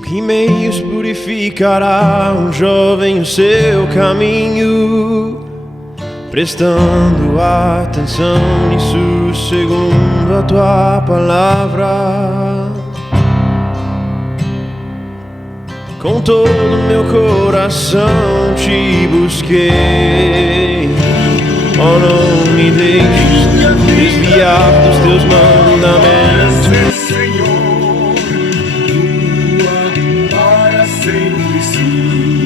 Com que meios purificará um jovem o seu caminho, prestando atenção nisso segundo a tua palavra? Com todo o meu coração te busquei. Oh, não me deixes desviar dos teus mandamentos. Senhor, tua para sempre sim.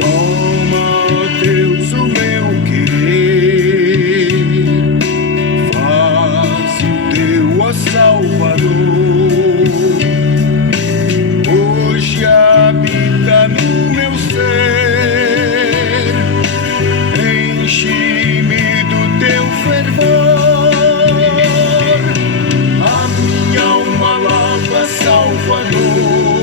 Toma, Deus, o meu querer, faz o teu, ó Salvador. Hoje habita no meu ser, enche-me do teu fervor. A minha alma lava, Salvador,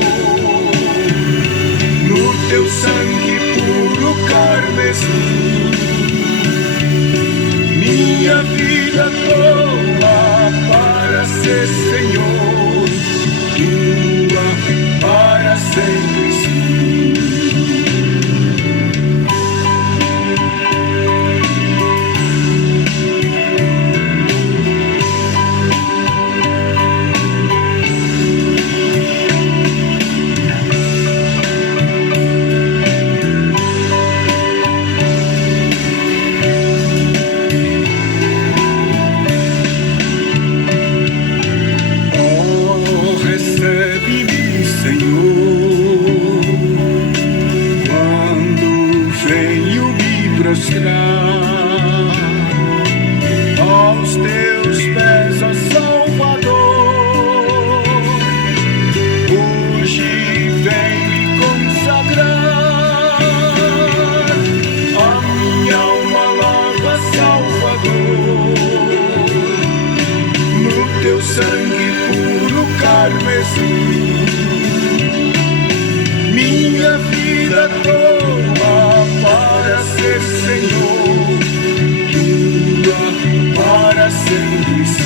no teu sangue puro carmesim. Minha vida toda para ser Senhor, tua para sempre sim. Aos teus pés, ó Salvador, hoje vem me consagrar. A minha alma lava, Salvador, no teu sangue puro carmesim. Minha vida toda para ser Senhor, tua para sempre sim.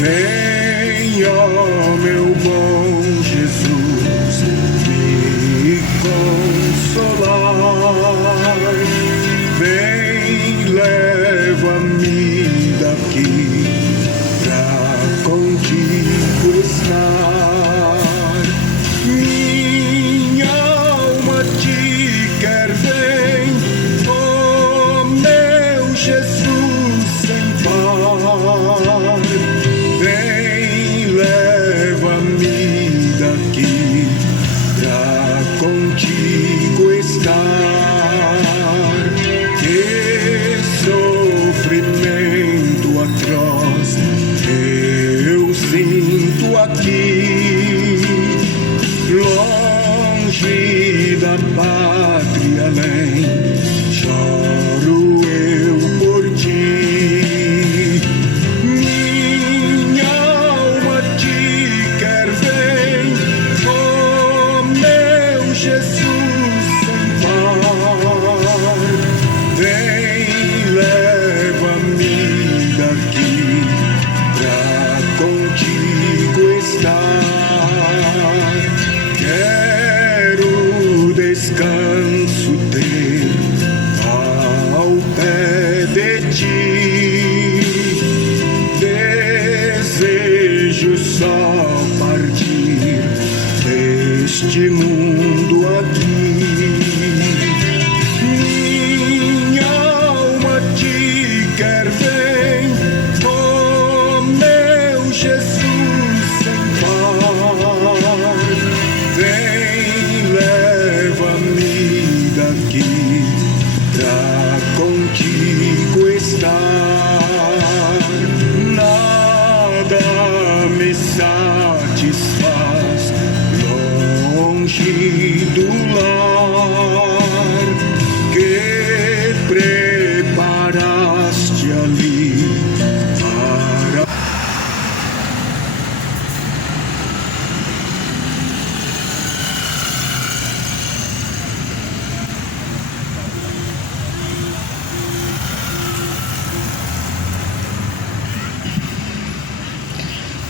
Vem, ó meu bom Jesus, me consolar. Vem, leva-me daqui pra contigo estar. Minha alma te quer, vem, ó meu Jesus sem par. Vem, leva-me daqui pra contigo estar. Que sofrimento atroz eu sinto aqui, longe da pátria além, choro eu por ti. Minha alma te quer, vem, oh meu Jesus sem par. Vem, leva-me daqui pra contigo estar. Quero descanso ter ao pé de ti. Desejo só partir deste mundo aqui. Minha alma te quer, vem, oh meu Jesus sem par. Vem, leva-me daqui pra contigo estar. Nada me satisfaz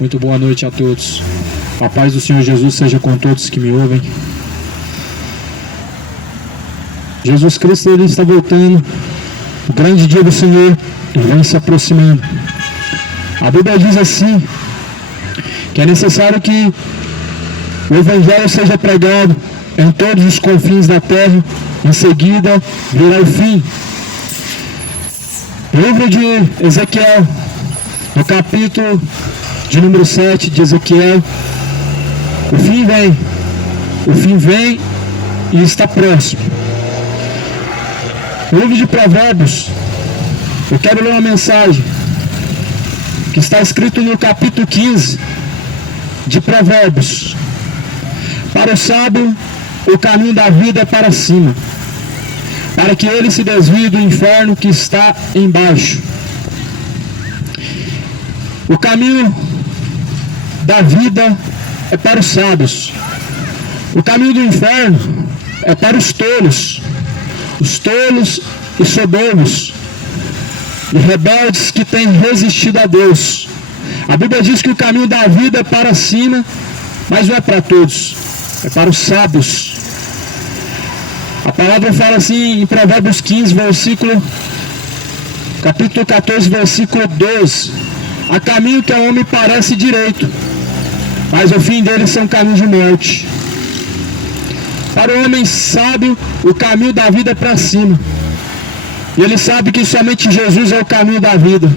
Muito boa noite a todos. A paz do Senhor Jesus seja com todos que me ouvem. Jesus Cristo, Ele está voltando. O grande dia do Senhor vem se aproximando. A Bíblia diz assim, que é necessário que o Evangelho seja pregado em todos os confins da terra. Em seguida virá o fim. Livro de Ezequiel, no capítulo de número 7 de Ezequiel, o fim vem e está próximo. O livro de Provérbios, eu quero ler uma mensagem que está escrito no capítulo 15 de Provérbios. Para o sábio, o caminho da vida é para cima, para que ele se desvie do inferno que está embaixo. O caminho da vida é para os sábios. O caminho do inferno é para os tolos e soberbos, e rebeldes que têm resistido a Deus. A Bíblia diz que o caminho da vida é para cima, mas não é para todos, é para os sábios. A palavra fala assim em Provérbios 15, capítulo 14, versículo 12: há caminho que ao homem parece direito, mas o fim deles são caminhos de morte. Para o homem sábio, o caminho da vida é para cima, e ele sabe que somente Jesus é o caminho da vida,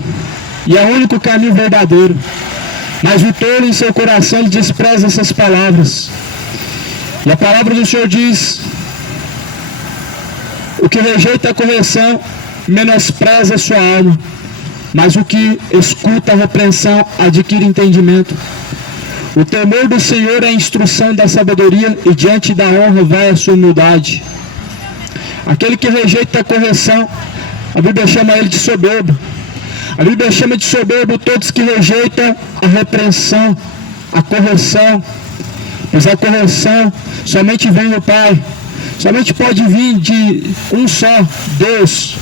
e é o único caminho verdadeiro. Mas o tolo em seu coração ele despreza essas palavras. E a palavra do Senhor diz: o que rejeita a correção menospreza a sua alma, mas o que escuta a repreensão adquire entendimento. O temor do Senhor é a instrução da sabedoria, e diante da honra vai a sua humildade. Aquele que rejeita a correção, a Bíblia chama ele de soberbo. A Bíblia chama de soberbo todos que rejeitam a repreensão, a correção. Pois a correção somente vem do Pai, somente pode vir de um só Deus.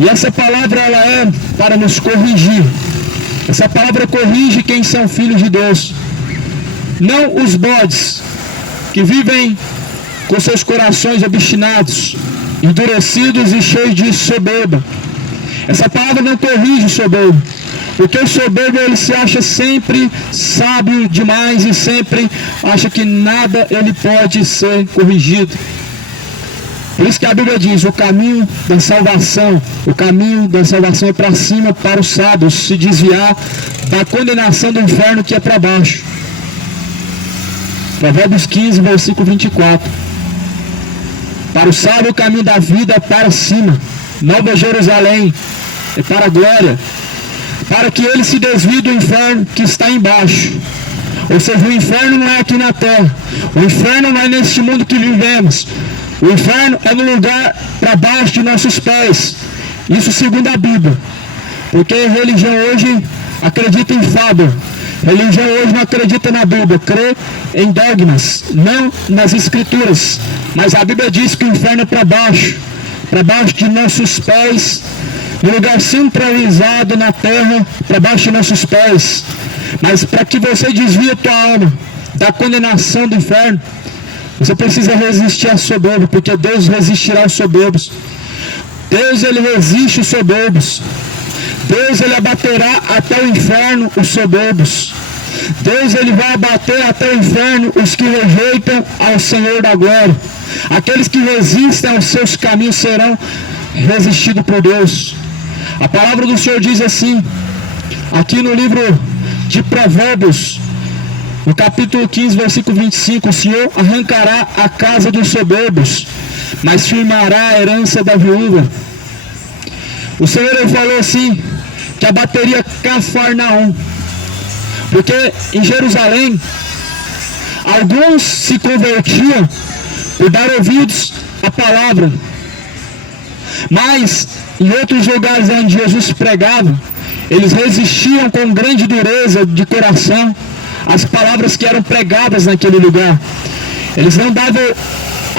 E essa palavra ela é para nos corrigir. Essa palavra corrige quem são filhos de Deus, não os bodes que vivem com seus corações obstinados, endurecidos e cheios de soberba. Essa palavra não corrige o soberbo, porque o soberbo ele se acha sempre sábio demais e sempre acha que nada ele pode ser corrigido. Por isso que a Bíblia diz: o caminho da salvação é para cima, para os sábios, se desviar da condenação do inferno que é para baixo. Provérbios 15, versículo 24. Para o sábio o caminho da vida é para cima, Nova Jerusalém é para a glória, para que ele se desvie do inferno que está embaixo. Ou seja, o inferno não é aqui na terra, o inferno não é neste mundo que vivemos. O inferno é no lugar para baixo de nossos pés. Isso segundo a Bíblia. Porque a religião hoje acredita em fábula. A religião hoje não acredita na Bíblia, crê em dogmas, não nas Escrituras. Mas a Bíblia diz que o inferno é para baixo de nossos pés, no lugar centralizado na terra, para baixo de nossos pés. Mas para que você desvie a tua alma da condenação do inferno, você precisa resistir a soberbo, porque Deus resistirá aos soberbos. Deus ele resiste os soberbos. Deus ele abaterá até o inferno os soberbos. Deus ele vai abater até o inferno os que rejeitam ao Senhor da glória. Aqueles que resistem aos seus caminhos serão resistidos por Deus. A palavra do Senhor diz assim, aqui no livro de Provérbios, no capítulo 15, versículo 25, o Senhor arrancará a casa dos soberbos, mas firmará a herança da viúva. O Senhor ele falou assim, que abateria Cafarnaum, porque em Jerusalém, alguns se convertiam por dar ouvidos à palavra, mas em outros lugares onde Jesus pregava, eles resistiam com grande dureza de coração as palavras que eram pregadas naquele lugar. Eles não davam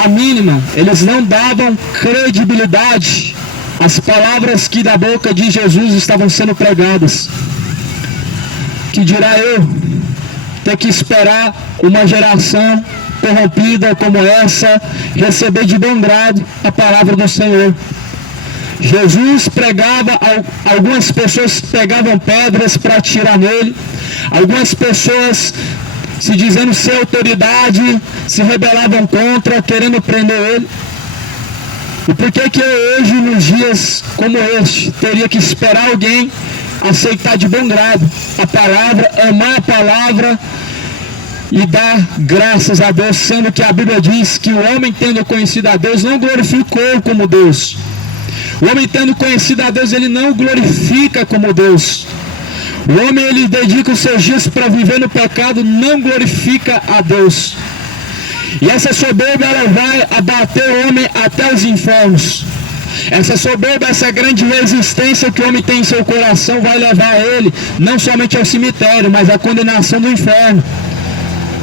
a mínima, eles não davam credibilidade às palavras que da boca de Jesus estavam sendo pregadas. que dirá eu ter que esperar uma geração corrompida como essa receber de bom grado a palavra do Senhor. Jesus pregava, algumas pessoas pegavam pedras para atirar nele, algumas pessoas, se dizendo ser autoridade, se rebelavam contra, querendo prender ele. E por que eu hoje, nos dias como este, teria que esperar alguém aceitar de bom grado a palavra, amar a palavra e dar graças a Deus, sendo que a Bíblia diz que o homem, tendo conhecido a Deus, não glorificou como Deus. O homem, tendo conhecido a Deus, ele não glorifica como Deus. O homem, ele dedica os seus dias para viver no pecado, não glorifica a Deus. E essa soberba, ela vai abater o homem até os infernos. Essa soberba, essa grande resistência que o homem tem em seu coração, vai levar ele não somente ao cemitério, mas à condenação do inferno.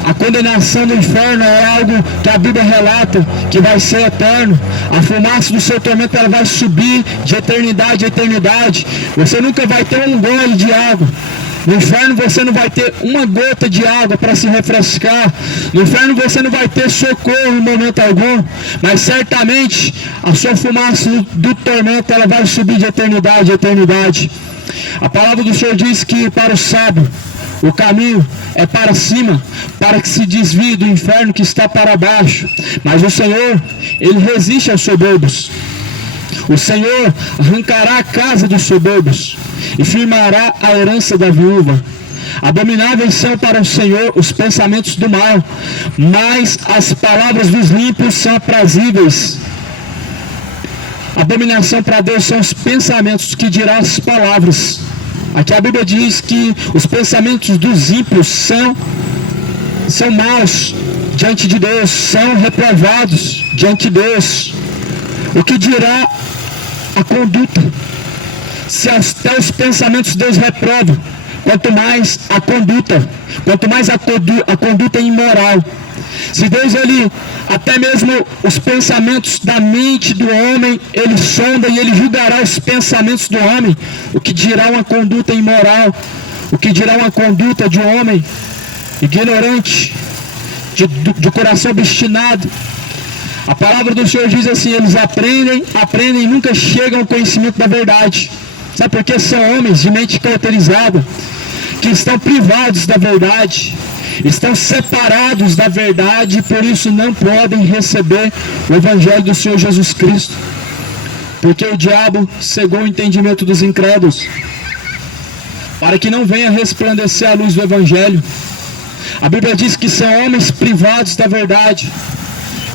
A condenação do inferno é algo que a Bíblia relata que vai ser eterno. A fumaça do seu tormento, ela vai subir de eternidade a eternidade. Você nunca vai ter um gole de água. No inferno você não vai ter uma gota de água para se refrescar. No inferno você não vai ter socorro em momento algum. Mas certamente a sua fumaça do tormento, ela vai subir de eternidade a eternidade. A palavra do Senhor diz que para o sábio o caminho é para cima, para que se desvie do inferno que está para baixo. Mas o Senhor, ele resiste aos soberbos. O Senhor arrancará a casa dos soberbos e firmará a herança da viúva. Abomináveis são para o Senhor os pensamentos do mal, mas as palavras dos ímpios são aprazíveis. Abominação para Deus são os pensamentos, que dirá as palavras. Aqui a Bíblia diz que os pensamentos dos ímpios são maus diante de Deus, são reprovados diante de Deus. O que dirá a conduta? Se até os pensamentos Deus reprova, quanto mais a conduta, a conduta imoral. Se Deus, ele, até mesmo os pensamentos da mente do homem, ele sonda e ele julgará os pensamentos do homem, o que dirá uma conduta imoral, o que dirá uma conduta de um homem ignorante, de coração obstinado. A palavra do Senhor diz assim: eles aprendem e nunca chegam ao conhecimento da verdade. Sabe por quê? São homens de mente cauterizada, que estão privados da verdade, estão separados da verdade, e por isso não podem receber o Evangelho do Senhor Jesus Cristo, porque o diabo cegou o entendimento dos incrédulos, para que não venha resplandecer a luz do Evangelho. A Bíblia diz que são homens privados da verdade.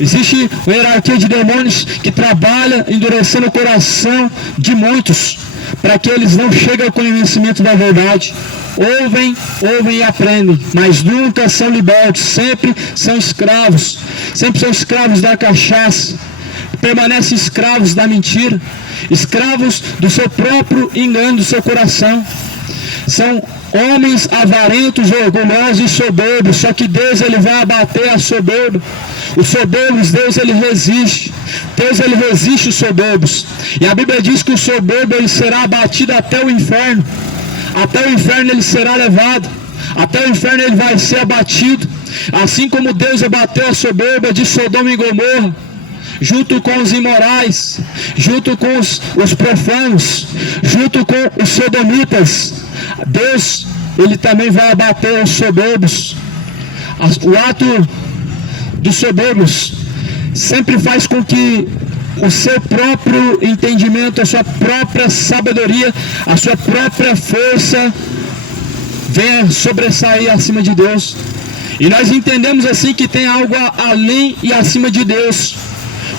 Existe uma hierarquia de demônios que trabalha endurecendo o coração de muitos, para que eles não cheguem ao conhecimento da verdade. Ouvem e aprendem, mas nunca são libertos, sempre são escravos da cachaça, permanecem escravos da mentira, escravos do seu próprio engano, do seu coração. São homens avarentos, orgulhosos e soberbos, só que Deus, ele vai abater a soberba. Os soberbos, Deus, ele resiste. Deus, ele resiste os soberbos. E a Bíblia diz que o soberbo, ele será abatido até o inferno. Até o inferno ele será levado. Até o inferno ele vai ser abatido. Assim como Deus abateu a soberba de Sodoma e Gomorra, junto com os imorais, junto com os profanos, junto com os sodomitas, Deus, ele também vai abater os soberbos. O ato dos soberbos sempre faz com que o seu próprio entendimento, a sua própria sabedoria, a sua própria força venha sobressair acima de Deus. E nós entendemos assim que tem algo além e acima de Deus.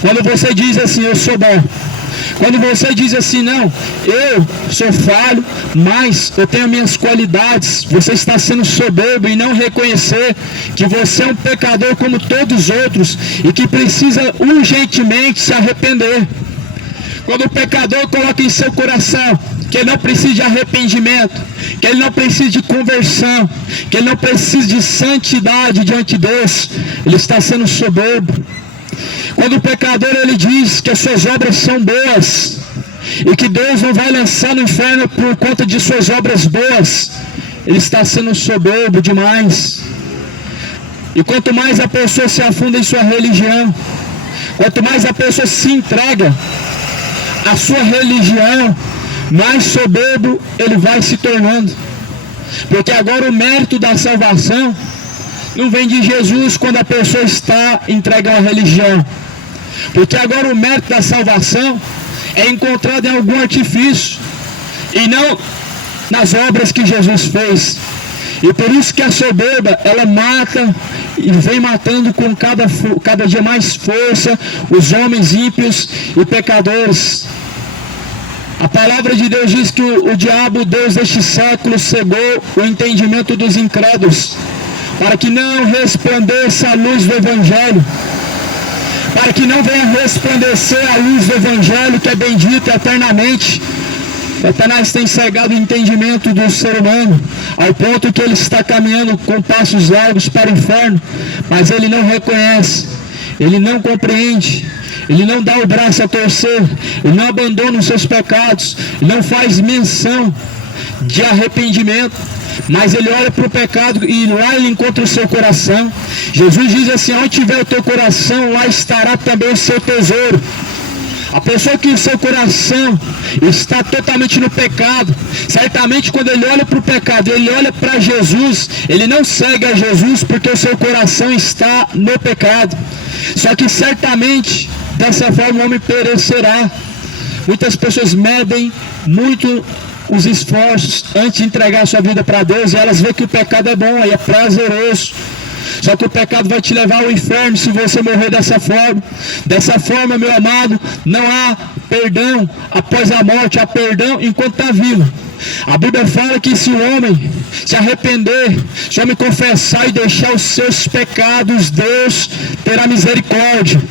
Quando você diz assim: eu sou bom. Quando você diz assim: não, eu sou falho, mas eu tenho minhas qualidades. Você está sendo soberbo em não reconhecer que você é um pecador como todos os outros e que precisa urgentemente se arrepender. Quando o pecador coloca em seu coração que ele não precisa de arrependimento, que ele não precisa de conversão, que ele não precisa de santidade diante de Deus, ele está sendo soberbo. Quando o pecador, ele diz que as suas obras são boas e que Deus não vai lançar no inferno por conta de suas obras boas, ele está sendo soberbo demais. E quanto mais a pessoa se afunda em sua religião, quanto mais a pessoa se entrega à sua religião, mais soberbo ele vai se tornando. Porque agora o mérito da salvação não vem de Jesus quando a pessoa está entregue à religião. Porque agora o mérito da salvação é encontrado em algum artifício e não nas obras que Jesus fez. E por isso que a soberba, ela mata e vem matando com cada dia mais força os homens ímpios e pecadores. A palavra de Deus diz que o diabo, Deus deste século, cegou o entendimento dos incrédulos, para que não resplandeça a luz do Evangelho, para que não venha resplandecer a luz do Evangelho, que é bendita eternamente. Satanás tem cegado o entendimento do ser humano, ao ponto que ele está caminhando com passos largos para o inferno, mas ele não reconhece, ele não compreende, ele não dá o braço a torcer, ele não abandona os seus pecados, ele não faz menção de arrependimento, mas ele olha para o pecado e lá ele encontra o seu coração. Jesus diz assim: onde tiver o teu coração, lá estará também o seu tesouro. A pessoa que o seu coração está totalmente no pecado, certamente quando ele olha para o pecado, ele olha para Jesus, ele não segue a Jesus porque o seu coração está no pecado. Só que certamente dessa forma o homem perecerá. Muitas pessoas medem muito os esforços antes de entregar a sua vida para Deus, e elas veem que o pecado é bom e é prazeroso. Só que o pecado vai te levar ao inferno se você morrer dessa forma. Dessa forma, meu amado, não há perdão após a morte, há perdão enquanto está vivo. A Bíblia fala que se o homem se arrepender, se o homem confessar e deixar os seus pecados, Deus terá misericórdia,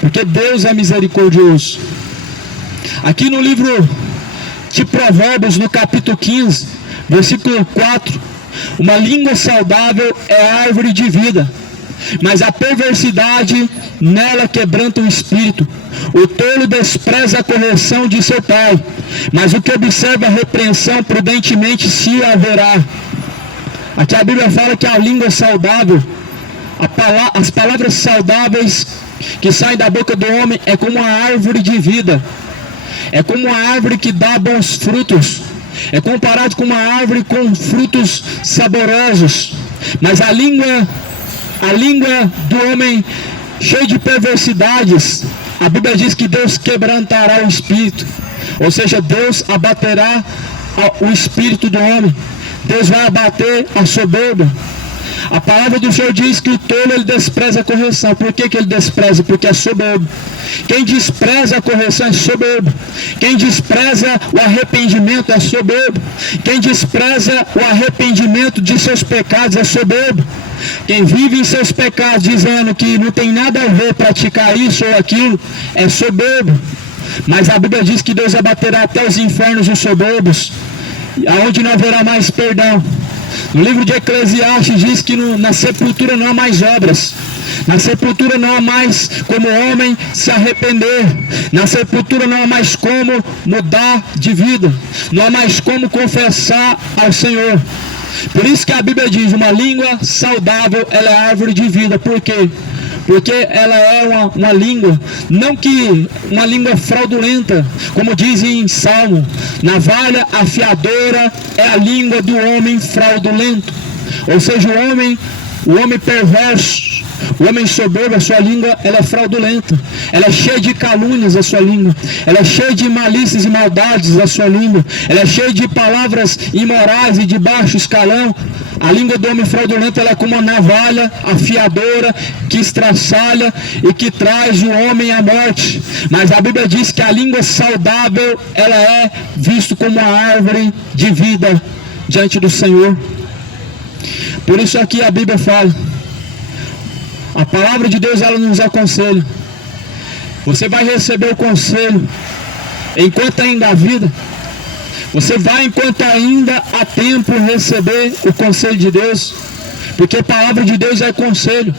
porque Deus é misericordioso. Aqui no livro de Provérbios, no capítulo 15, versículo 4, uma língua saudável é árvore de vida, mas a perversidade nela quebranta o espírito. O tolo despreza a correção de seu pai, mas o que observa a repreensão prudentemente se haverá. Aqui a Bíblia fala que a língua saudável, as palavras saudáveis que saem da boca do homem é como uma árvore de vida, é como uma árvore que dá bons frutos. É comparado com uma árvore com frutos saborosos. Mas a língua do homem cheia de perversidades, a Bíblia diz que Deus quebrantará o espírito. Ou seja, Deus abaterá o espírito do homem. Deus vai abater a soberba. A palavra do Senhor diz que o tolo ele despreza a correção. Por que ele despreza? Porque é soberbo. Quem despreza a correção é soberbo. Quem despreza o arrependimento é soberbo. Quem despreza o arrependimento de seus pecados é soberbo. Quem vive em seus pecados dizendo que não tem nada a ver praticar isso ou aquilo é soberbo. Mas a Bíblia diz que Deus abaterá até os infernos os soberbos, aonde não haverá mais perdão. No livro de Eclesiastes diz que na sepultura não há mais obras. Na sepultura não há mais como o homem se arrepender. Na sepultura não há mais como mudar de vida. Não há mais como confessar ao Senhor. Por isso que a Bíblia diz, uma língua saudável, ela é árvore de vida. Por quê? Porque ela é uma língua, não que uma língua fraudulenta, como diz em Salmo, navalha afiadora é a língua do homem fraudulento. Ou seja, o homem perverso, o homem soberbo, a sua língua ela é fraudulenta, ela é cheia de calúnias a sua língua, ela é cheia de malícias e maldades a sua língua, ela é cheia de palavras imorais e de baixo escalão. A língua do homem fraudulento ela é como uma navalha afiadora que estraçalha e que traz o homem à morte. Mas a Bíblia diz que a língua saudável ela é vista como uma árvore de vida diante do Senhor. Por isso aqui a Bíblia fala, a palavra de Deus ela nos aconselha. Você vai receber o conselho enquanto ainda há vida. Você vai, enquanto ainda há tempo, receber o conselho de Deus, porque a palavra de Deus é conselho,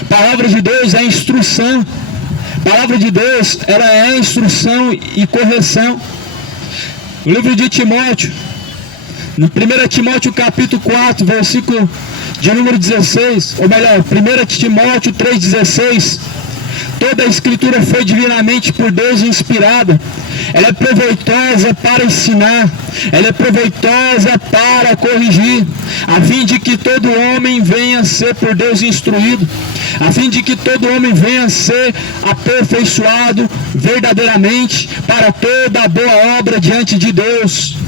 a palavra de Deus é instrução, a palavra de Deus ela é instrução e correção. No livro de Timóteo, No 1 Timóteo capítulo 4, versículo de número 16, ou melhor, 1 Timóteo 3,16, toda a escritura foi divinamente por Deus inspirada. Ela é proveitosa para ensinar, ela é proveitosa para corrigir, a fim de que todo homem venha a ser por Deus instruído, a fim de que todo homem venha a ser aperfeiçoado verdadeiramente para toda a boa obra diante de Deus.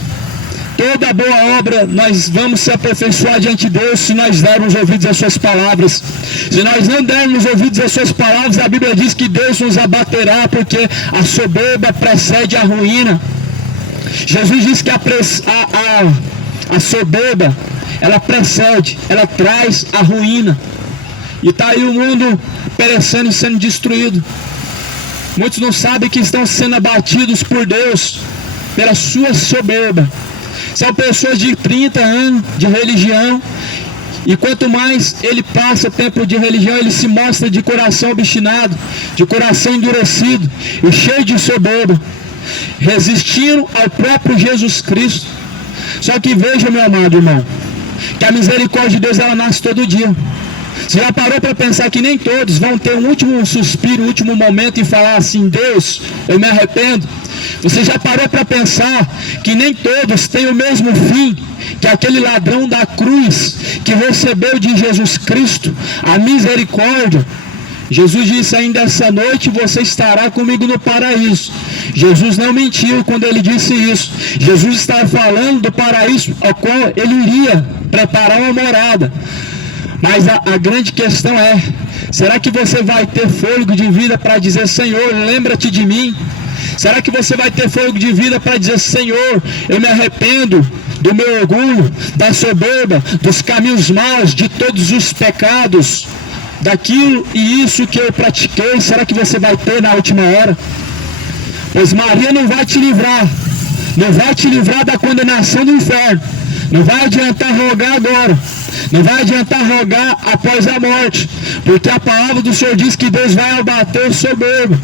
Toda boa obra nós vamos se aperfeiçoar diante de Deus se nós dermos ouvidos às suas palavras. Se nós não dermos ouvidos às suas palavras, a Bíblia diz que Deus nos abaterá, porque a soberba precede a ruína. Jesus diz que a soberba, ela precede, ela traz a ruína. E está aí o mundo perecendo e sendo destruído. Muitos não sabem que estão sendo abatidos por Deus pela sua soberba. São pessoas de 30 anos de religião, e quanto mais ele passa tempo de religião, ele se mostra de coração obstinado, de coração endurecido e cheio de soberba, resistindo ao próprio Jesus Cristo. Só que veja, meu amado irmão, que a misericórdia de Deus, ela nasce todo dia. Você já parou para pensar que nem todos vão ter um último suspiro, um último momento e falar assim: Deus, eu me arrependo? Você já parou para pensar que nem todos têm o mesmo fim que aquele ladrão da cruz que recebeu de Jesus Cristo a misericórdia? Jesus disse ainda: essa noite você estará comigo no paraíso. Jesus não mentiu quando ele disse isso. Jesus estava falando do paraíso ao qual ele iria preparar uma morada. Mas a grande questão é: será que você vai ter fôlego de vida para dizer: Senhor, lembra-te de mim? Será que você vai ter fôlego de vida para dizer: Senhor, eu me arrependo do meu orgulho, da soberba, dos caminhos maus, de todos os pecados, daquilo e isso que eu pratiquei? Será que você vai ter na última hora? Pois Maria não vai te livrar, não vai te livrar da condenação do inferno. Não vai adiantar rogar agora, não vai adiantar rogar após a morte, porque a palavra do Senhor diz que Deus vai abater o soberbo.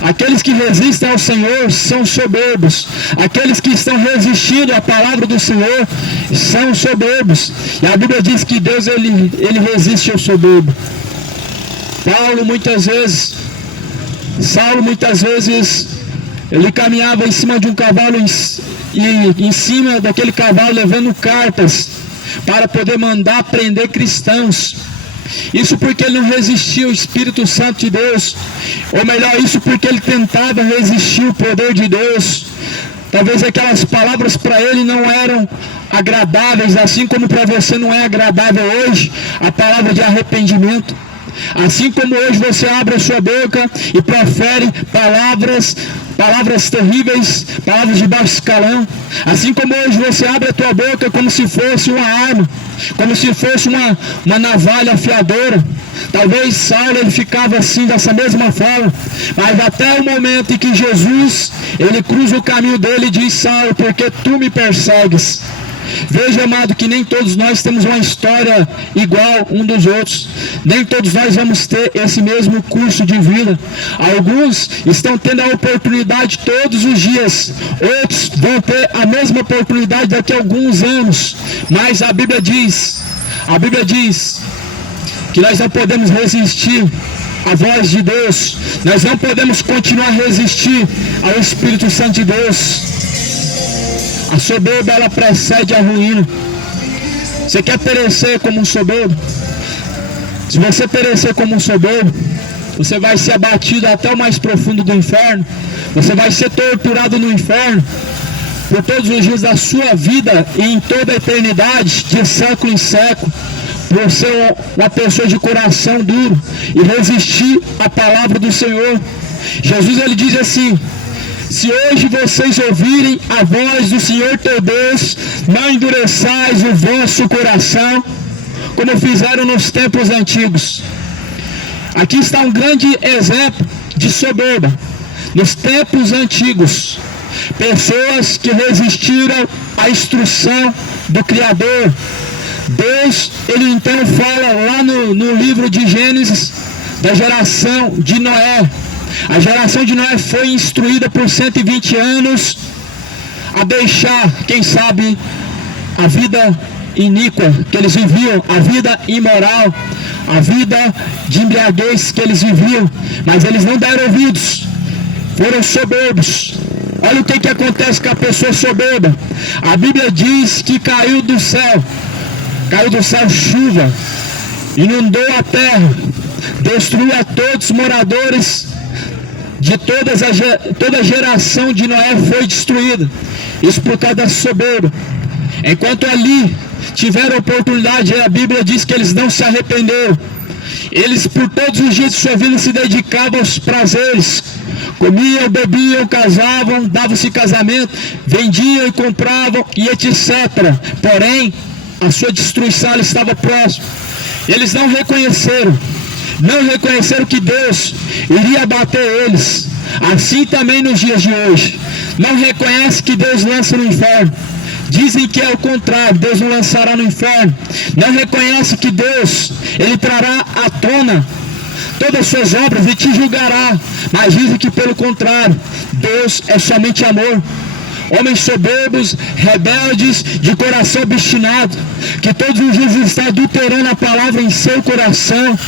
Aqueles que resistem ao Senhor são soberbos. Aqueles que estão resistindo à palavra do Senhor são soberbos. E a Bíblia diz que Deus ele resiste ao soberbo. Saulo muitas vezes, ele caminhava em cima de um cavalo e em cima daquele cavalo levando cartas para poder mandar prender cristãos. Isso porque ele não resistia ao Espírito Santo de Deus, ou melhor, isso porque ele tentava resistir ao poder de Deus. Talvez aquelas palavras para ele não eram agradáveis, assim como para você não é agradável hoje a palavra de arrependimento. Assim como hoje você abre a sua boca e profere palavras terríveis, palavras de baixo escalão. Assim como hoje você abre a tua boca como se fosse uma arma, como se fosse uma navalha afiadora. Talvez Saulo ele ficava assim, dessa mesma forma, mas até o momento em que Jesus ele cruza o caminho dele e diz: Saulo, porque tu me persegues? Veja, amado, que nem todos nós temos uma história igual um dos outros. Nem todos nós vamos ter esse mesmo curso de vida. Alguns estão tendo a oportunidade todos os dias, outros vão ter a mesma oportunidade daqui a alguns anos. Mas a Bíblia diz que nós não podemos resistir à voz de Deus. Nós não podemos continuar a resistir ao Espírito Santo de Deus. A soberba, ela precede a ruína. Você quer perecer como um soberbo? Se você perecer como um soberbo, você vai ser abatido até o mais profundo do inferno. Você vai ser torturado no inferno por todos os dias da sua vida e em toda a eternidade, de século em século, por ser uma pessoa de coração duro e resistir à palavra do Senhor. Jesus ele diz assim: se hoje vocês ouvirem a voz do Senhor teu Deus, não endureçais o vosso coração, como fizeram nos tempos antigos. Aqui está um grande exemplo de soberba. Nos tempos antigos, pessoas que resistiram à instrução do Criador. Deus, ele então fala lá no livro de Gênesis, da geração de Noé. A geração de Noé foi instruída por 120 anos a deixar, quem sabe, a vida iníqua que eles viviam, a vida imoral, a vida de embriaguez que eles viviam, mas eles não deram ouvidos, foram soberbos. Olha o que acontece com a pessoa soberba. A Bíblia diz que caiu do céu chuva, inundou a terra, destruiu a todos os moradores de toda a geração de Noé foi destruída. Isso por causa da soberba. Enquanto ali tiveram oportunidade, a Bíblia diz que eles não se arrependeram. Eles por todos os dias de sua vida se dedicavam aos prazeres, comiam, bebiam, casavam, davam-se casamento, vendiam e compravam e etc. Porém, a sua destruição estava próxima. Eles não reconheceram que Deus iria abater eles. Assim também nos dias de hoje. Não reconhece que Deus lança no inferno. Dizem que é o contrário, Deus não lançará no inferno. Não reconhece que Deus, Ele trará à tona todas as suas obras e te julgará. Mas dizem que pelo contrário, Deus é somente amor. Homens soberbos, rebeldes, de coração obstinado, que todos os dias estão adulterando a palavra em seu coração,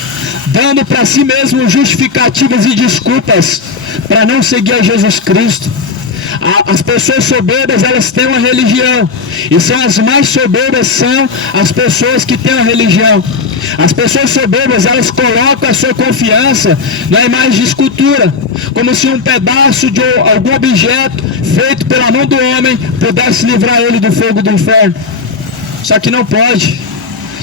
dando para si mesmo justificativas e desculpas para não seguir a Jesus Cristo. As pessoas soberbas, elas têm uma religião, e são as mais soberbas são as pessoas que têm uma religião. As pessoas soberbas, elas colocam a sua confiança na imagem de escultura, como se um pedaço de algum objeto feito pela mão do homem pudesse livrar ele do fogo do inferno. Só que não pode.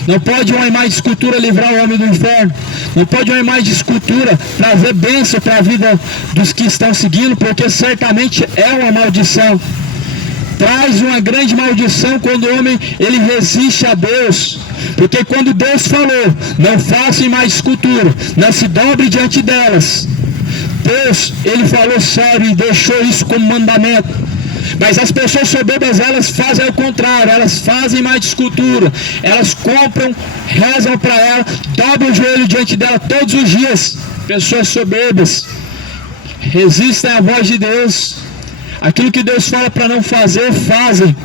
Não pode uma imagem de escultura livrar o homem do inferno. Não pode uma imagem de escultura trazer bênção para a vida dos que estão seguindo, porque certamente é uma maldição. Traz uma grande maldição quando o homem ele resiste a Deus. Porque quando Deus falou, não faça imagem de escultura, não se dobre diante delas, Deus, ele falou sério e deixou isso como mandamento. Mas as pessoas soberbas, elas fazem o contrário, elas fazem mais de escultura, elas compram, rezam para ela, dobram o joelho diante dela todos os dias. Pessoas soberbas resistem à voz de Deus. Aquilo que Deus fala para não fazer, fazem,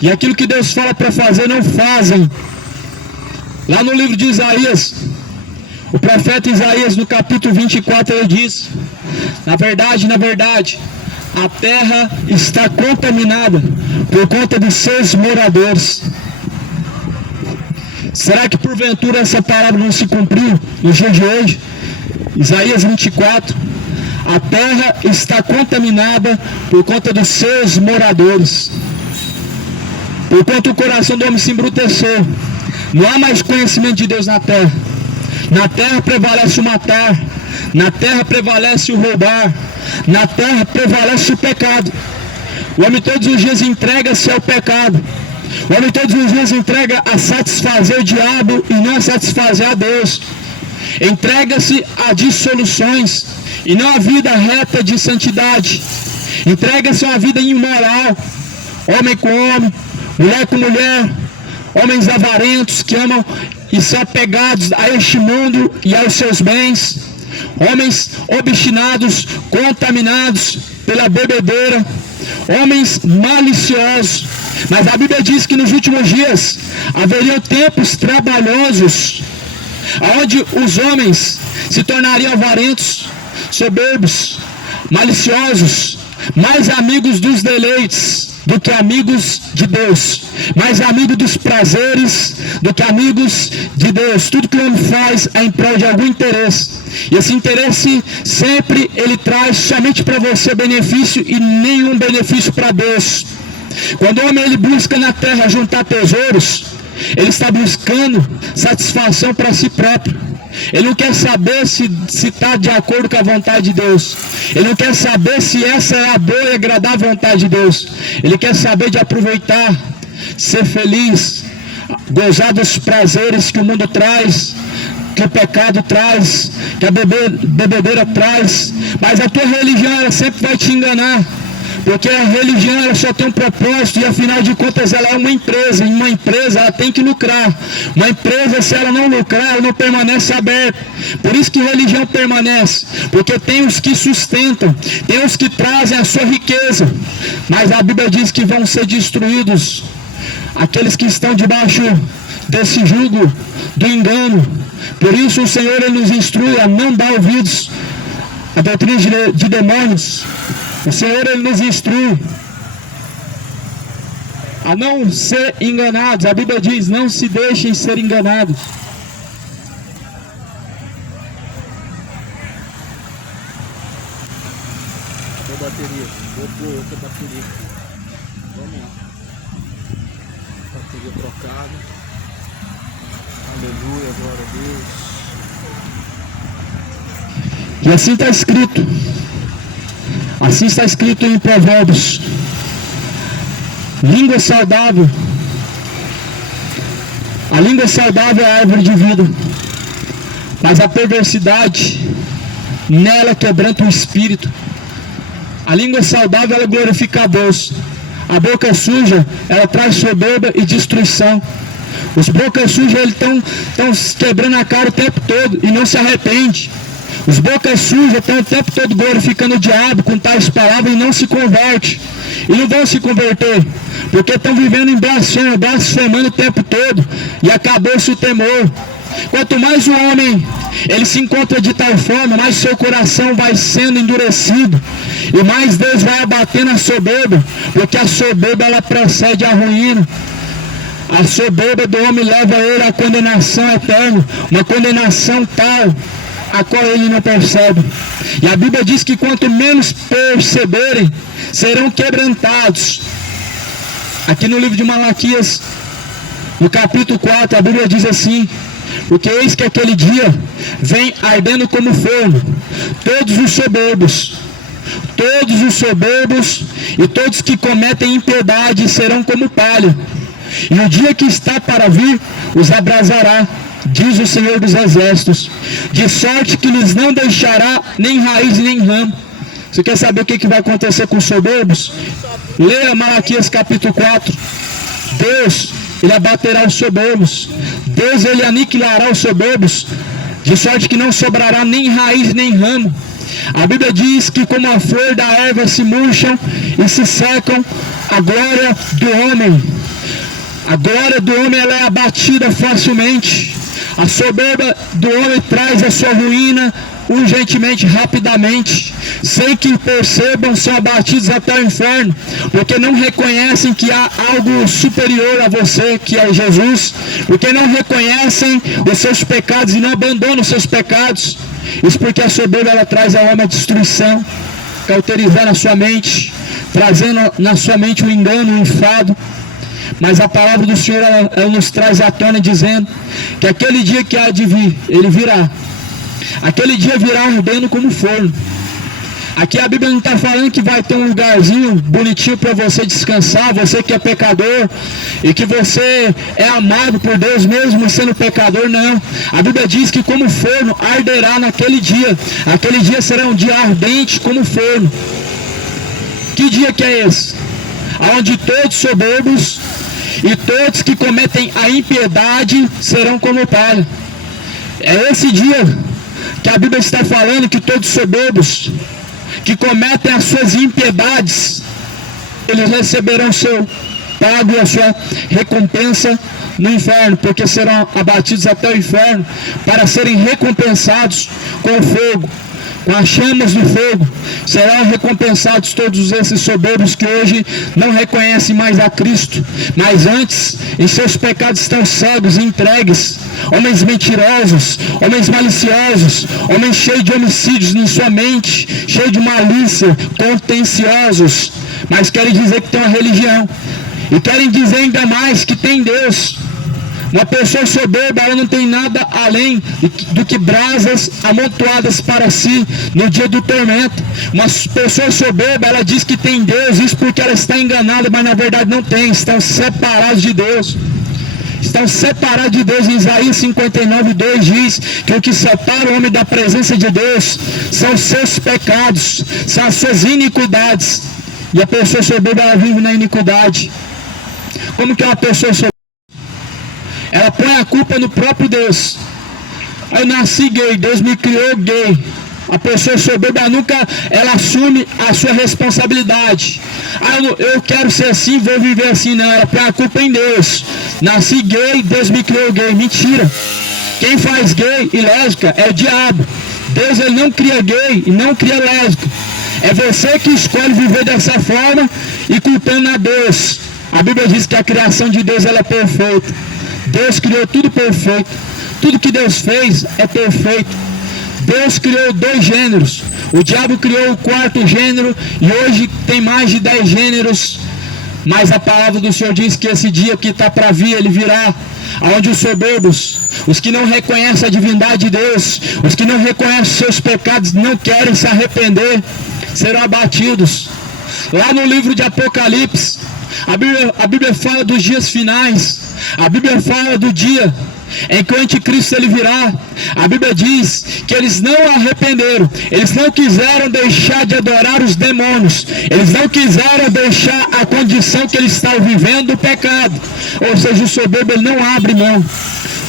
e aquilo que Deus fala para fazer, não fazem. Lá no livro de Isaías, o profeta Isaías, no capítulo 24, ele diz: na verdade, a terra está contaminada por conta dos seus moradores. Será que porventura essa palavra não se cumpriu nos dias de hoje? Isaías 24: a terra está contaminada por conta dos seus moradores. Porquanto o coração do homem se embruteceu, não há mais conhecimento de Deus na terra. Na terra prevalece o matar, na terra prevalece o roubar, na terra prevalece o pecado. O homem todos os dias entrega-se ao pecado. O homem todos os dias entrega a satisfazer o diabo e não a satisfazer a Deus. Entrega-se a dissoluções e não a vida reta de santidade. Entrega-se a uma vida imoral, homem com homem, mulher com mulher, homens avarentos que amam e são apegados a este mundo e aos seus bens, homens obstinados, contaminados pela bebedeira, homens maliciosos. Mas a Bíblia diz que nos últimos dias haveriam tempos trabalhosos, onde os homens se tornariam avarentos, soberbos, maliciosos, mais amigos dos deleites do que amigos de Deus, mais amigos dos prazeres do que amigos de Deus. Tudo que o homem faz é em prol de algum interesse, e esse interesse sempre ele traz somente para você benefício e nenhum benefício para Deus. Quando o homem ele busca na terra juntar tesouros, ele está buscando satisfação para si próprio. Ele não quer saber se está de acordo com a vontade de Deus. Ele não quer saber se essa é a boa e agradável vontade de Deus. Ele quer saber de aproveitar, ser feliz, gozar dos prazeres que o mundo traz, que o pecado traz, que a bebedeira traz. Mas a tua religião ela sempre vai te enganar. Porque a religião ela só tem um propósito, e afinal de contas ela é uma empresa, e uma empresa ela tem que lucrar. Uma empresa, se ela não lucrar, ela não permanece aberta. Por isso que religião permanece, porque tem os que sustentam, tem os que trazem a sua riqueza, mas a Bíblia diz que vão ser destruídos aqueles que estão debaixo desse jugo do engano. Por isso o Senhor ele nos instrui a não dar ouvidos à doutrina de demônios. O Senhor ele nos instrui a não ser enganados. A Bíblia diz: não se deixem ser enganados. Bateria, vou pôr outra bateria aqui. Vamos lá. Bateria trocada. Aleluia, glória a Deus. E assim está escrito. Assim está escrito em Provérbios: língua saudável. A língua saudável é a árvore de vida, mas a perversidade nela quebranta o espírito. A língua saudável, ela glorifica a Deus. A boca suja, ela traz soberba e destruição. Os bocas sujas, eles estão quebrando a cara o tempo todo e não se arrepende. Os bocas sujas estão o tempo todo glorificando o diabo com tais palavras e não se converte. E não vão se converter, porque estão vivendo em blasfêmia, blasfemando o tempo todo. E acabou-se o temor. Quanto mais o homem ele se encontra de tal forma, mais seu coração vai sendo endurecido e mais Deus vai abatendo a soberba, porque a soberba ela precede a ruína. A soberba do homem leva ele à condenação eterna, uma condenação tal a qual ele não percebe. E a Bíblia diz que quanto menos perceberem, serão quebrantados. Aqui no livro de Malaquias, no capítulo 4, a Bíblia diz assim: porque eis que aquele dia vem ardendo como forno, todos os soberbos e todos que cometem impiedade serão como palha, e o dia que está para vir os abrasará, diz o Senhor dos Exércitos, de sorte que lhes não deixará nem raiz nem ramo. Você quer saber o que vai acontecer com os soberbos? Leia Malaquias capítulo 4. Deus, ele abaterá os soberbos. Deus, ele aniquilará os soberbos, de sorte que não sobrará nem raiz nem ramo. A Bíblia diz que como a flor da erva se murcham e se secam, a glória do homem ela é abatida facilmente. A soberba do homem traz a sua ruína urgentemente, rapidamente, sem que percebam, são abatidos até o inferno, porque não reconhecem que há algo superior a você, que é Jesus, porque não reconhecem os seus pecados e não abandonam os seus pecados. Isso porque a soberba ela traz ao homem a destruição, cauterizando a sua mente, trazendo na sua mente o engano, o enfado. Mas a palavra do Senhor ela nos traz à tona dizendo que aquele dia que há de vir, ele virá. Aquele dia virá ardendo como forno. Aqui a Bíblia não está falando que vai ter um lugarzinho bonitinho para você descansar, você que é pecador e que você é amado por Deus mesmo sendo pecador, não. A Bíblia diz que como forno arderá naquele dia. Aquele dia será um dia ardente como forno. Que dia que é esse? Onde todos soberbos e todos que cometem a impiedade serão como palha. É esse dia que a Bíblia está falando que todos soberbos que cometem as suas impiedades, eles receberão seu pago e a sua recompensa no inferno, porque serão abatidos até o inferno para serem recompensados com o fogo, com as chamas do fogo. Serão recompensados todos esses soberbos que hoje não reconhecem mais a Cristo, mas antes em seus pecados estão cegos e entregues. Homens mentirosos, homens maliciosos, homens cheios de homicídios em sua mente, cheios de malícia, contenciosos, mas querem dizer que tem uma religião e querem dizer ainda mais que tem Deus. Uma pessoa soberba, ela não tem nada além do que brasas amontoadas para si no dia do tormento. Uma pessoa soberba, ela diz que tem Deus, isso porque ela está enganada, mas na verdade não tem, estão separados de Deus. Estão separados de Deus. Em Isaías 59:2 diz que o que separa o homem da presença de Deus são os seus pecados, são as suas iniquidades. E a pessoa soberba, ela vive na iniquidade. Como que é uma pessoa soberba? Ela põe a culpa no próprio Deus. Eu nasci gay, Deus me criou gay. A pessoa soberba nunca ela assume a sua responsabilidade. Eu quero ser assim, vou viver assim. Não, ela põe a culpa em Deus. Nasci gay, Deus me criou gay. Mentira. Quem faz gay e lésbica é o diabo. Deus ele não cria gay e não cria lésbica. É você que escolhe viver dessa forma e culpando a Deus. A Bíblia diz que a criação de Deus ela é perfeita. Deus criou tudo perfeito. Tudo que Deus fez é perfeito. Deus criou 2 gêneros. O diabo criou o 4º gênero e hoje tem mais de 10 gêneros. Mas a palavra do Senhor diz que esse dia que está para vir, ele virá, onde os soberbos, os que não reconhecem a divindade de Deus, os que não reconhecem os seus pecados, não querem se arrepender, serão abatidos. Lá no livro de Apocalipse, a Bíblia fala dos dias finais, a Bíblia fala do dia em que o anticristo ele virá. A Bíblia diz que eles não arrependeram, eles não quiseram deixar de adorar os demônios, eles não quiseram deixar a condição que eles estavam vivendo do pecado. Ou seja, o soberbo ele não abre mão,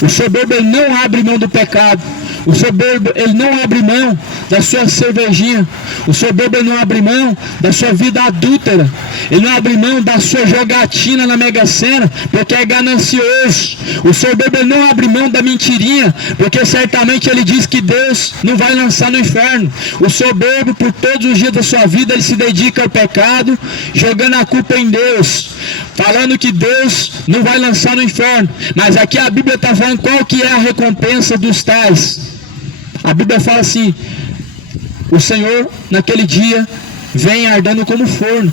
o soberbo ele não abre mão do pecado, o soberbo ele não abre mão da sua cervejinha, o soberbo ele não abre mão da sua vida adúltera, ele não abre mão da sua jogatina na Mega Sena, porque é ganancioso. O soberbo ele não abre mão da mentirinha, porque certamente ele diz que Deus não vai lançar no inferno. O soberbo, por todos os dias da sua vida, ele se dedica ao pecado, jogando a culpa em Deus, falando que Deus não vai lançar no inferno. Mas aqui a Bíblia está falando qual que é a recompensa dos tais. A Bíblia fala assim: o Senhor naquele dia vem ardendo como forno.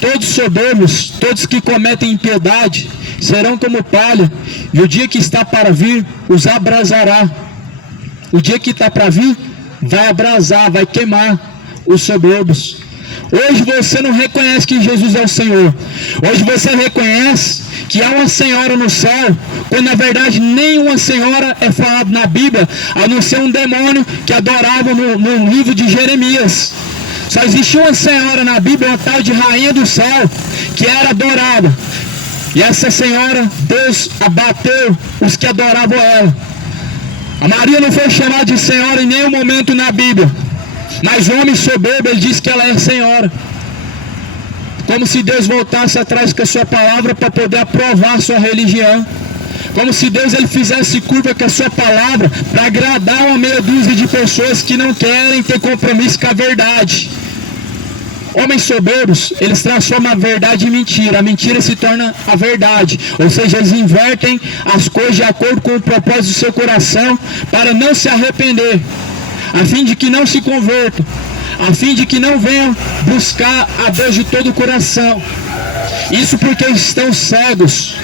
Todos soberbos, todos que cometem impiedade, serão como palha, e o dia que está para vir os abrasará. O dia que está para vir vai abrasar, vai queimar os soberbos. Hoje você não reconhece que Jesus é o Senhor. Hoje você reconhece que há uma senhora no céu, quando na verdade nenhuma senhora é falado na Bíblia, a não ser um demônio que adorava no livro de Jeremias. Só existia uma senhora na Bíblia, uma tal de rainha do céu, que era adorada. E essa senhora, Deus abateu os que adoravam ela. A Maria não foi chamada de senhora em nenhum momento na Bíblia. Mas o homem soberbo, ele diz que ela é senhora. Como se Deus voltasse atrás com a sua palavra para poder aprovar a sua religião. Como se Deus ele fizesse curva com a sua palavra para agradar uma meia dúzia de pessoas que não querem ter compromisso com a verdade. Homens soberbos, eles transformam a verdade em mentira. A mentira se torna a verdade. Ou seja, eles invertem as coisas de acordo com o propósito do seu coração para não se arrepender, a fim de que não se convertam, a fim de que não venham buscar a Deus de todo o coração. Isso porque estão cegos.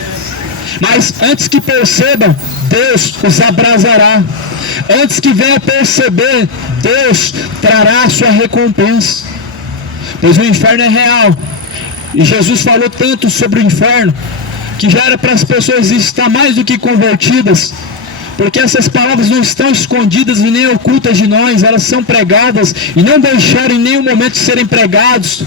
Mas antes que percebam, Deus os abrasará. Antes que venham perceber, Deus trará a sua recompensa. Pois o inferno é real. E Jesus falou tanto sobre o inferno, que já era para as pessoas estar mais do que convertidas, porque essas palavras não estão escondidas e nem ocultas de nós, elas são pregadas e não deixaram em nenhum momento de serem pregados.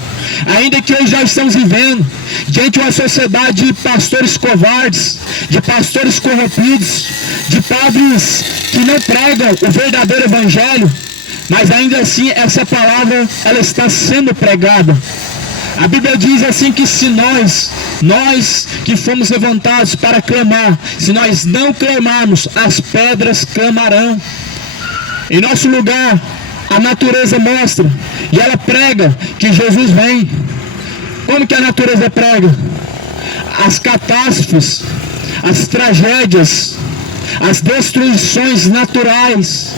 Ainda que hoje já estamos vivendo diante de uma sociedade de pastores covardes, de pastores corrompidos, de padres que não pregam o verdadeiro evangelho, mas ainda assim essa palavra ela está sendo pregada. A Bíblia diz assim que se nós que fomos levantados para clamar, se nós não clamarmos, as pedras clamarão. Em nosso lugar, a natureza mostra e ela prega que Jesus vem. Como que a natureza prega? As catástrofes, as tragédias, as destruições naturais.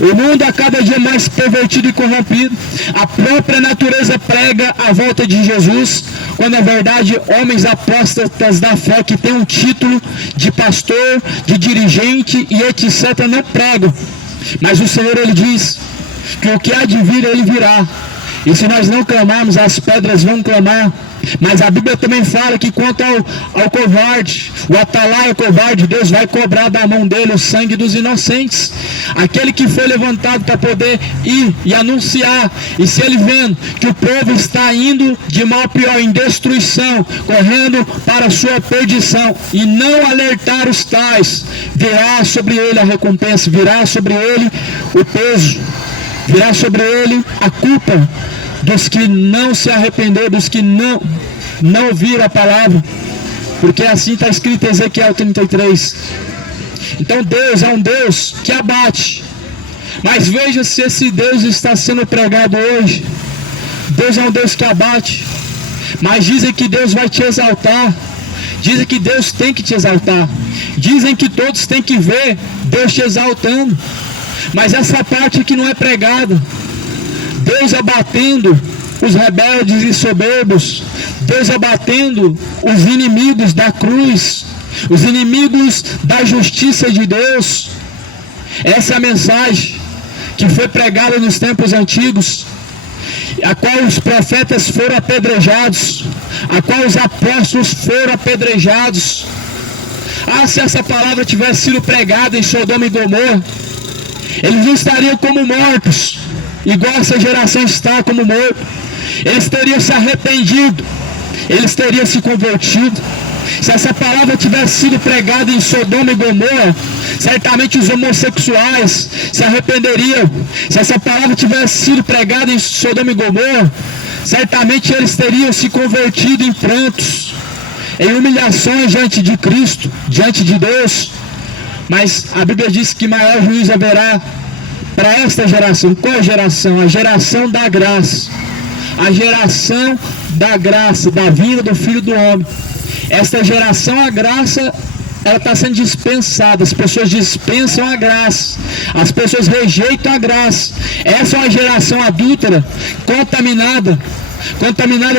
O mundo a cada dia mais pervertido e corrompido. A própria natureza prega a volta de Jesus, quando na verdade homens apóstatas da fé que têm um título de pastor, de dirigente e etc. não pregam. Mas o Senhor ele diz que o que há de vir ele virá. E se nós não clamarmos, as pedras vão clamar. Mas a Bíblia também fala que quanto ao covarde, o atalaia covarde, Deus vai cobrar da mão dele o sangue dos inocentes. Aquele que foi levantado para poder ir e anunciar, e se ele vendo que o povo está indo de mal a pior, em destruição, correndo para a sua perdição, e não alertar os tais, virá sobre ele a recompensa, virá sobre ele o peso. virá sobre ele a culpa dos que não se arrependeram, dos que não ouviram a palavra, porque assim está escrito em Ezequiel 33. Então Deus é um Deus que abate, mas veja se esse Deus está sendo pregado hoje. Deus é um Deus que abate, mas dizem que Deus vai te exaltar, dizem que Deus tem que te exaltar, dizem que todos têm que ver Deus te exaltando, mas essa parte que não é pregada, Deus abatendo os rebeldes e soberbos, Deus abatendo os inimigos da cruz, os inimigos da justiça de Deus. Essa é a mensagem que foi pregada nos tempos antigos, a qual os profetas foram apedrejados, a qual os apóstolos foram apedrejados. Se essa palavra tivesse sido pregada em Sodoma e Gomorra, eles não estariam como mortos, igual essa geração está como morto. Eles teriam se arrependido, eles teriam se convertido. Se essa palavra tivesse sido pregada em Sodoma e Gomorra, certamente os homossexuais se arrependeriam. Se essa palavra tivesse sido pregada em Sodoma e Gomorra, certamente eles teriam se convertido em prantos, em humilhações diante de Cristo, diante de Deus. Mas a Bíblia diz que maior juízo haverá para esta geração. Qual geração? A geração da graça. A geração da graça, da vinda do Filho do Homem. Esta geração, a graça, ela está sendo dispensada. As pessoas dispensam a graça, as pessoas rejeitam a graça. Essa é uma geração adúltera, contaminada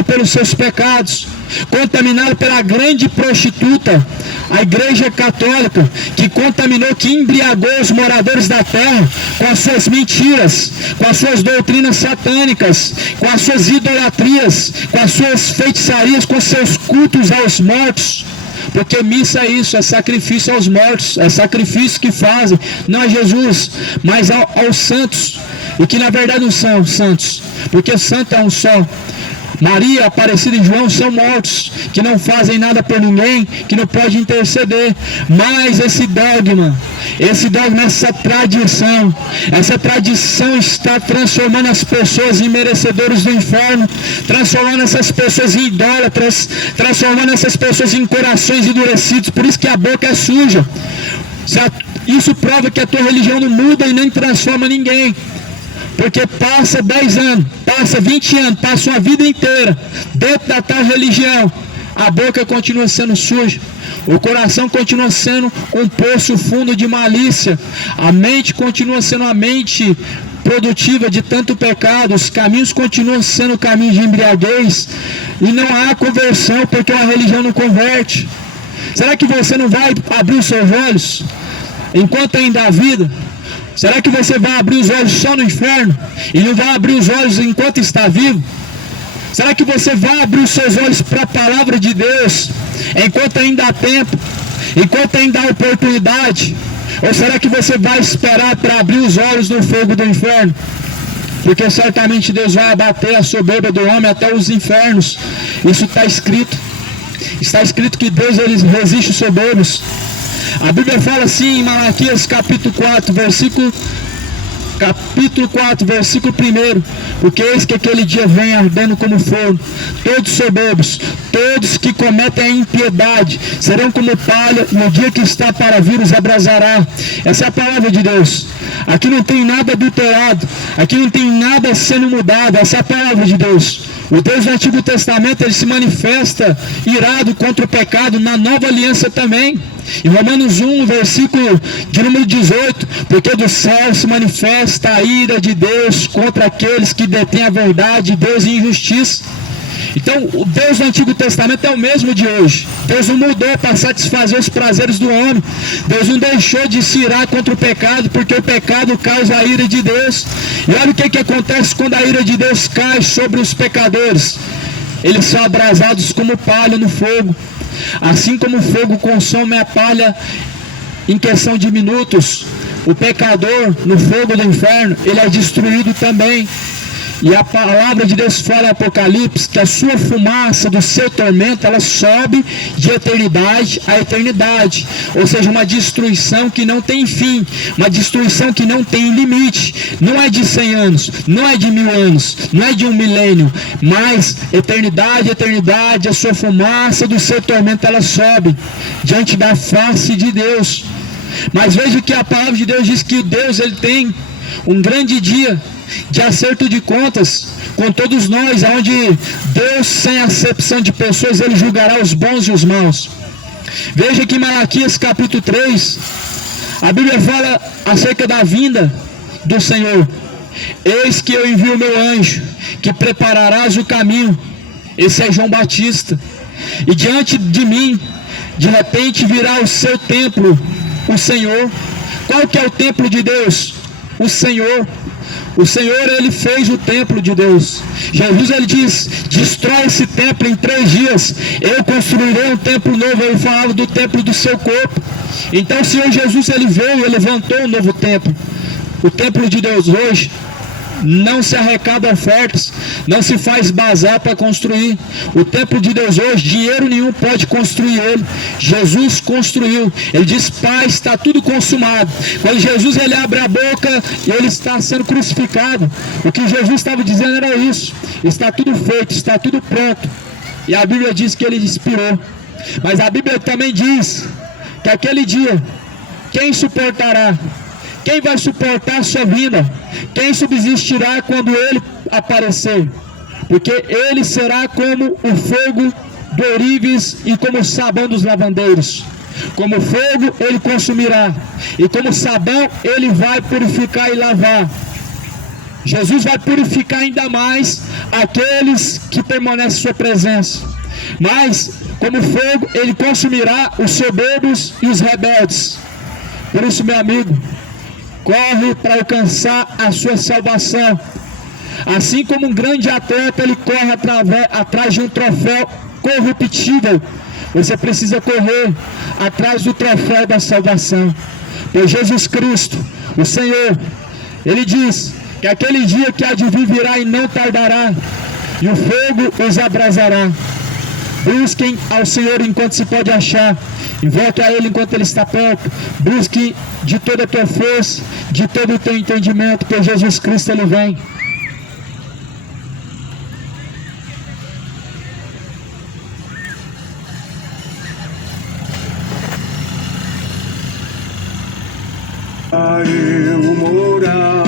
pelos seus pecados, contaminada pela grande prostituta, a Igreja Católica, que contaminou, que embriagou os moradores da terra com as suas mentiras, com as suas doutrinas satânicas, com as suas idolatrias, com as suas feitiçarias, com os seus cultos aos mortos. Porque missa é isso, é sacrifício aos mortos, é sacrifício que fazem, não a Jesus, mas aos santos, e que na verdade não são santos, porque santo é um só. Maria, Aparecida e João são mortos, que não fazem nada por ninguém, que não pode interceder. Mas esse dogma, essa tradição está transformando as pessoas em merecedores do inferno, transformando essas pessoas em idólatras, transformando essas pessoas em corações endurecidos. Por isso que a boca é suja. Isso prova que a tua religião não muda e nem transforma ninguém. Porque passa 10 anos, passa 20 anos, passa uma vida inteira dentro da tal religião, a boca continua sendo suja, o coração continua sendo um poço fundo de malícia, a mente continua sendo uma mente produtiva de tanto pecado, os caminhos continuam sendo caminhos de embriaguez, e não há conversão, porque a religião não converte. Será que você não vai abrir os seus olhos enquanto ainda há vida? Será que você vai abrir os olhos só no inferno e não vai abrir os olhos enquanto está vivo? Será que você vai abrir os seus olhos para a palavra de Deus enquanto ainda há tempo, enquanto ainda há oportunidade? Ou será que você vai esperar para abrir os olhos no fogo do inferno? Porque certamente Deus vai abater a soberba do homem até os infernos. Isso está escrito. Está escrito que Deus ele resiste os soberbos. A Bíblia fala assim em Malaquias capítulo 4, versículo 1: porque eis que aquele dia vem ardendo como fogo, todos soberbos, todos que cometem a impiedade, serão como palha, e o dia que está para vir os abrasará. Essa é a palavra de Deus. Aqui não tem nada adulterado, aqui não tem nada sendo mudado, essa é a palavra de Deus. O Deus do Antigo Testamento, ele se manifesta irado contra o pecado na Nova Aliança também. Em Romanos 1, versículo de número 18, porque do céu se manifesta a ira de Deus contra aqueles que detêm a verdade, Deus e injustiça. Então, o Deus do Antigo Testamento é o mesmo de hoje. Deus não mudou para satisfazer os prazeres do homem. Deus não deixou de se irar contra o pecado, porque o pecado causa a ira de Deus. E olha o que acontece quando a ira de Deus cai sobre os pecadores. Eles são abrasados como palha no fogo. Assim como o fogo consome a palha em questão de minutos, o pecador no fogo do inferno, ele é destruído também. E a palavra de Deus fala em Apocalipse que a sua fumaça do seu tormento, ela sobe de eternidade a eternidade. Ou seja, uma destruição que não tem fim, uma destruição que não tem limite. Não é de 100 anos, não é de 1000 anos, não é de 1 milênio, mas eternidade, eternidade, a sua fumaça do seu tormento, ela sobe diante da face de Deus. Mas veja que a palavra de Deus diz que Deus, ele tem um grande dia de acerto de contas com todos nós, onde Deus, sem acepção de pessoas, ele julgará os bons e os maus. Veja que em Malaquias capítulo 3, a Bíblia fala acerca da vinda do Senhor. Eis que eu envio o meu anjo, que prepararás o caminho. Esse é João Batista. E diante de mim, de repente virá o seu templo, o Senhor. Qual que é o templo de Deus? O Senhor. O Senhor, ele fez o templo de Deus. Jesus, ele diz: destrói esse templo em 3 dias, eu construirei um templo novo. Ele falava do templo do seu corpo. Então o Senhor Jesus, ele veio e levantou um novo templo. O templo de Deus hoje não se arrecada ofertas, não se faz bazar para construir. O templo de Deus hoje, dinheiro nenhum pode construir ele. Jesus construiu. Ele diz: Pai, está tudo consumado. Quando Jesus, ele abre a boca e ele está sendo crucificado, o que Jesus estava dizendo era isso: está tudo feito, está tudo pronto. E a Bíblia diz que ele expirou. Mas a Bíblia também diz que aquele dia, quem suportará? Quem vai suportar a sua vinda? Quem subsistirá quando ele aparecer? Porque ele será como o fogo do ourives e como o sabão dos lavandeiros. Como fogo ele consumirá, e como sabão ele vai purificar e lavar. Jesus vai purificar ainda mais aqueles que permanecem em sua presença. Mas, como fogo, ele consumirá os soberbos e os rebeldes. Por isso, meu amigo, corre para alcançar a sua salvação. Assim como um grande atleta, ele corre atrás de um troféu corruptível, você precisa correr atrás do troféu da salvação. Por Jesus Cristo, o Senhor, ele diz que aquele dia que há de vir virá e não tardará, e o fogo os abrasará. Busquem ao Senhor enquanto se pode achar, invoque a Ele enquanto Ele está perto. Busque de toda a tua força, de todo o teu entendimento, por Jesus Cristo Ele vem. Eu morar